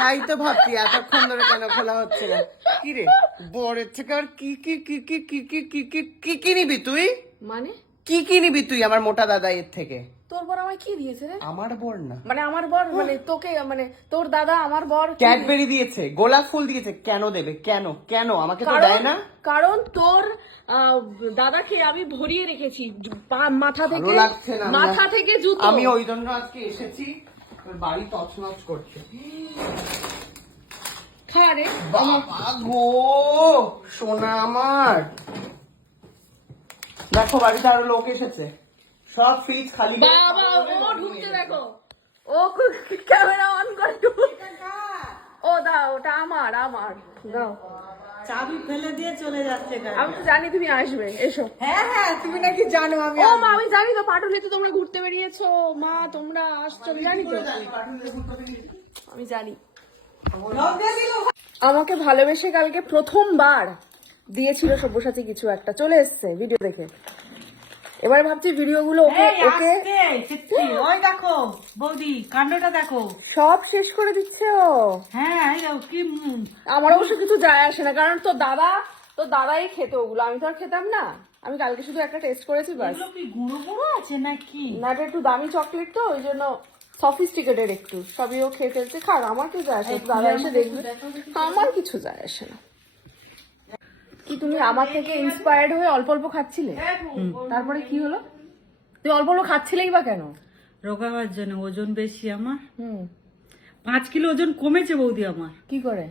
তাই তো ভাবছি এতক্ষণ ধরে কেন খোলা হচ্ছে না। কি রে বরের থেকে আর কি কি কি কি কি কি কি কি কি কি নিবি তুই? মানে কি কি নিবি তুই আমার মোটা দাদা এর থেকে? তোর বর আমায় কি দিয়েছে রে? আমার বর না, মানে আমার বর মানে তোকে মানে তোর দাদা আমার বর কি ক্যাডবেরি দিয়েছে, গোলাপ ফুল দিয়েছে। কেন দেবে? কেন কেন আমাকে তো দেয় না? কারণ তোর দাদাকে আমি ভরিয়ে রেখেছি মাথা ভালো থেকে লাগছে না, মাথা থেকে জুতো। আমি ওই জন্য আজকে এসেছি তোর বাড়ি তছনছ করতে। খা রে। বাবা গো সোনা আমার, দেখো বাড়িতে আরো লোক এসেছে, সব ফ্রিজ খালি করে বাবা খাওয়া ও হয়ে ঢুকতে নিয়ে দেখো, ও ক্যামেরা অন করে ও দাও, ওটা আমার আমার দাও। চাবি ফেলে দিয়ে চলে যাচ্ছে আমি তো জানি তুমি আসবে, এসো। হ্যাঁ হ্যাঁ তুমি নাকি জানো আমি ও মা আমি জানি তো, পাটুলে তো তোমরা ঘুরতে বেরিয়েছো, মা তোমরা আসছো আমি জানি তো, আমি জানি। আমাকে ভালোবেসে কালকে প্রথমবার দিয়েছিল সব্যসাচী কিছু একটা, চলে এসছে ভিডিও দেখে। এবার ভাবছি ভিডিওগুলো ওকে ওকে ওই দেখো বৌদি কাণ্ডটা দেখো। সব শেষ করে দিচ্ছে ও। হ্যাঁ এই দেখো কি আমার অবশ্য কিছু যায় আসে না, কারণ তো দাদাই খেত ওগুলো, আমি তো আর খেতাম না। আমি কালকে শুধু একটা টেস্ট করেছি বাস। এগুলো কি গুঁড়ো গুঁড়ো আছে নাকি? না এটা একটু দামি চকলেট তো ওই জন্য সফিস্টিকেটেড একটু, সবই ও খেয়ে ফেলছে। খাক, আমার কি যায় আসে, দাদা এসে দেখবে, আমার কিছু যায় আসে না। কি তুমি আমার থেকে ইন্সপায়ার্ড হয়ে অল্প অল্প খাচ্ছিলে, তারপরে কি হলো? তুই অল্প অল্প খাচ্ছিলেই বা কেন? রোগা হওয়ার জন্য, ওজন বেশি আমার। হুম 5 কিলো ওজন কমেছে বৌদি আমার। কি করে?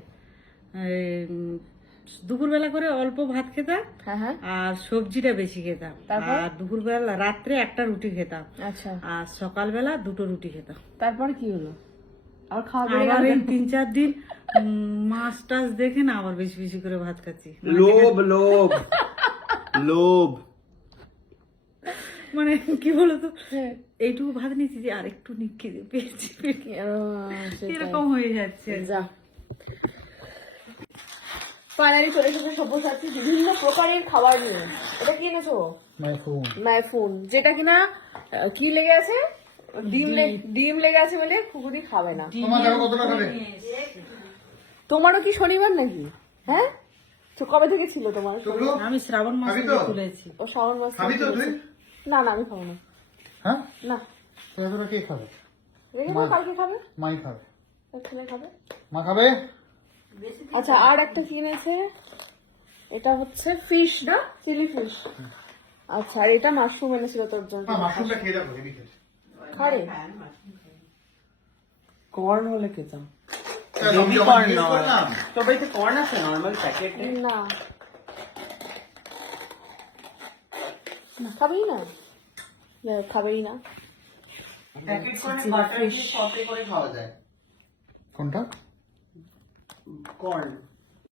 দুপুরবেলা করে অল্প ভাত খেতাম, হ্যাঁ হ্যাঁ আর সবজিটা বেশি খেতাম, তারপর? আর দুপুরবেলা রাত্রে একটা রুটি খেতাম, আচ্ছা আর সকালবেলা 2টো রুটি খেতাম। তারপরে কি হলো? আবার খাওয়া বেড়ে আবার গেল? এই 3-4 দিন মাছ টাছ দেখে না আবার বেশি বেশি করে ভাত খাচ্ছি। লোভ লোভ লোভ। মানে কি বলতো, হ্যাঁ। এইটুকু ভাত নিচ্ছি যে আর একটু নিচ্ছে পেয়েছি, সেটাই। এরকম হয়ে যাচ্ছে। যা ফাইনালি চলে এসেছে সব্যসাচী বিভিন্ন প্রকারের খাবার নিয়ে। এটা কি এনেছো? মাইফুন, যেটা কিনা কি লেগে আছে, ডিম লেগে আছে বলে কুকুরি খাবে না। তোমারও কি শনিবার নাকি? হ্যাঁ তো কবে থেকে ছিল তোমার? আমি শ্রাবণ মাসে তুলেছি। ও শ্রাবণ মাস থেকে তুলেছে। না না আমি খাবো না। হ্যাঁ না তোরা কে খাবে? রেখে দাও, কালকে খাবে, মাই খাবে, তার ছেলে খাবে। মা খাবে। আচ্ছা আর একটা কি এনেছে, এটা হচ্ছে ফিশ না, চিলি ফিশ। আচ্ছা আর এটা মাশরুম এনেছিল তোর জন্য। মাশরুমটা খেয়ে দেখো, হেভি খেতে। খারে কর্ন হলে খেতাম, আমি বেবি যখন কর্ন জিজ্ঞেস নয়। করলাম, তোর বাড়িতে কর্ন আছে নর্মাল প্যাকেটে? না না খাবেই না, খাবেই না। প্যাকেট কর্ন বাটার দিয়ে সতে করে খাওয়া যায়। কোনটা? কর্ন